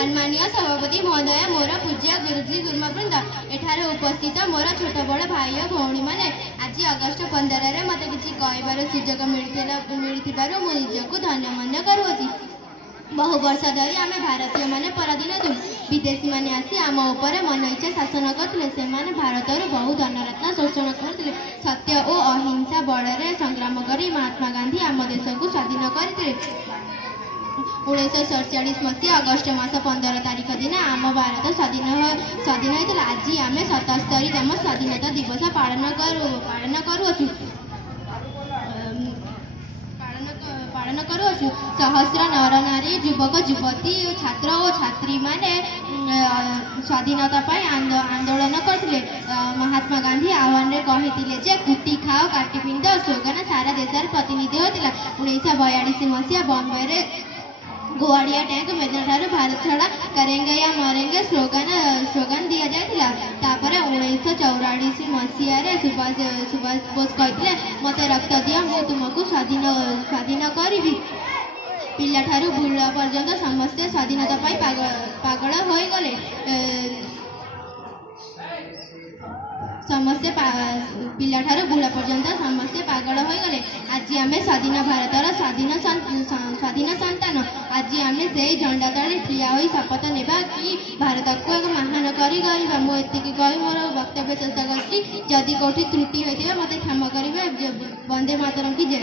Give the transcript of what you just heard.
सम्मानीय सभापति महोदय मोर पूज्य गुरुजी गुरुमावृंद एठारे उपस्थित मोर छोट बड़ भाई और भौणी मैंने आज अगस्ट 15 मत किसी कहबार सुजोग मिलू मु निजक धन्य मन करुँच। बहु वर्ष धरी आम भारतीय मैंने पराधीन थी विदेशी मैंने आसी आम उपर मन इच्छा शासन करते भारत बहु धनरत्न शोषण करते सत्य और अहिंसा बड़े संग्राम कर महात्मा गांधी आम देश को स्वाधीन करते। 1947 मसीहा अगस्ट मास 15 तारिख दिन आम भारत स्वाधीन होता। आज आम 77तम स्वाधीनता दिवस पालन करुछु। सहस्र नर नारी युवक युवती छात्र और छात्री माने स्वाधीनता आंदोलन करते। महात्मा गांधी आह्वान कहते जे कुटी खाओ काटी पिंध स्लोगान सारा देश प्रतिनिधि होता। 1942 मसीहा बॉम्बे गोवाड़िया टैंक मैदान ठार भारत छड़ा करेंगे या मरेंगे स्लोगान दि जाता। 1944 मसीह सुभाष बोस कहते मत रक्त दियो मु तुमको स्वाधीन करी। पिला ठारू बुढ़ा पर्यंत समस्ते स्वाधीनता पागल हो गले। समस्ते पिला ठारू बुढ़ा पर्यंत समस्ते पागल हो गले। आज आम स्वाधीन भारतर स्वाधीन संतान। आज आम से झंडा तले ठिया हो शपथ नेबा कि भारत को एक महान करी गढ़ा। मुझे कही मोर वक्तव्य चेष्टा करी। जदि कौटी त्रुटि होती मत क्षमा करेंगे। वंदे मातरम की जय।